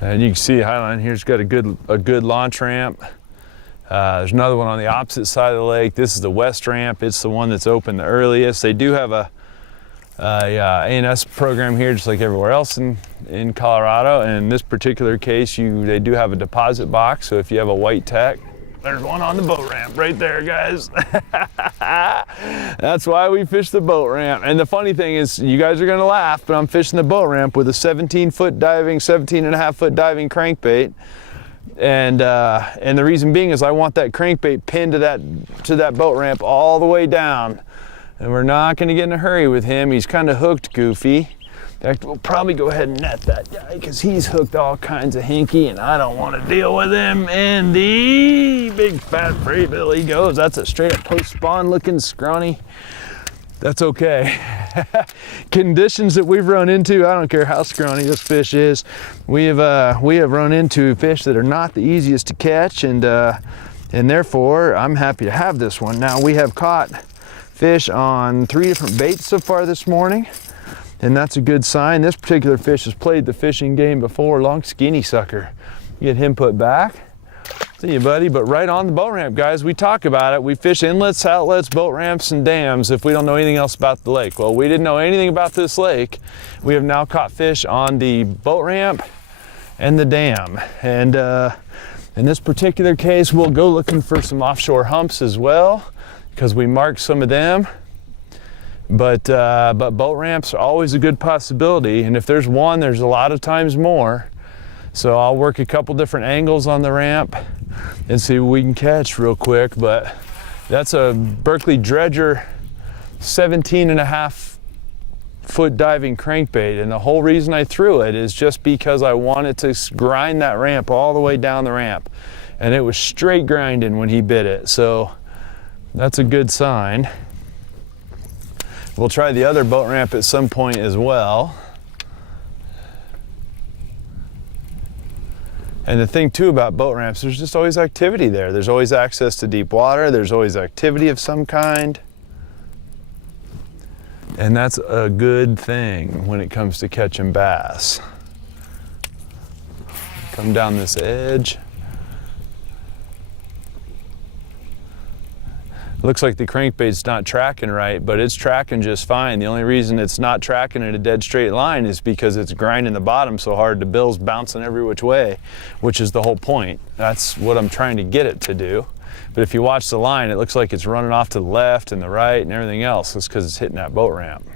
And you can see Highline here's got a good launch ramp. There's another one on the opposite side of the lake. This is the west ramp. It's the one that's open the earliest. They do have a A&S program here, just like everywhere else in Colorado. And in this particular case, they do have a deposit box. So if you have a white tech, there's one on the boat ramp right there, guys. That's why we fish the boat ramp. And the funny thing is, you guys are gonna laugh, but I'm fishing the boat ramp with a 17-foot diving, 17.5-foot diving crankbait. And the reason being is I want that crankbait pinned to that boat ramp all the way down. And we're not gonna get in a hurry with him. He's kind of hooked goofy. In fact, we'll probably go ahead and net that guy because he's hooked all kinds of hinky and I don't want to deal with him. And the big fat free bill he goes. That's a straight up post spawn looking scrawny. That's okay. Conditions that we've run into, I don't care how scrawny this fish is, we have run into fish that are not the easiest to catch, and therefore I'm happy to have this one. Now, we have caught fish on 3 different baits so far this morning, and that's a good sign. This particular fish has played the fishing game before. Long skinny sucker. Get him put back. See you, buddy. But right on the boat ramp, guys, we talk about it. We fish inlets, outlets, boat ramps, and dams if we don't know anything else about the lake. Well, we didn't know anything about this lake. We have now caught fish on the boat ramp and the dam. And in this particular case, we'll go looking for some offshore humps as well, because we marked some of them. But boat ramps are always a good possibility. And if there's one, there's a lot of times more. So I'll work a couple different angles on the ramp and see what we can catch real quick. But that's a Berkley Dredger 17.5-foot diving crankbait. And the whole reason I threw it is just because I wanted to grind that ramp all the way down the ramp. And it was straight grinding when he bit it. So that's a good sign. We'll try the other boat ramp at some point as well. And the thing too about boat ramps, there's just always activity there. There's always access to deep water. There's always activity of some kind. And that's a good thing when it comes to catching bass. Come down this edge. Looks like the crankbait's not tracking right, but it's tracking just fine. The only reason it's not tracking in a dead straight line is because it's grinding the bottom so hard the bill's bouncing every which way, which is the whole point. That's what I'm trying to get it to do. But if you watch the line, it looks like it's running off to the left and the right and everything else. It's because it's hitting that boat ramp.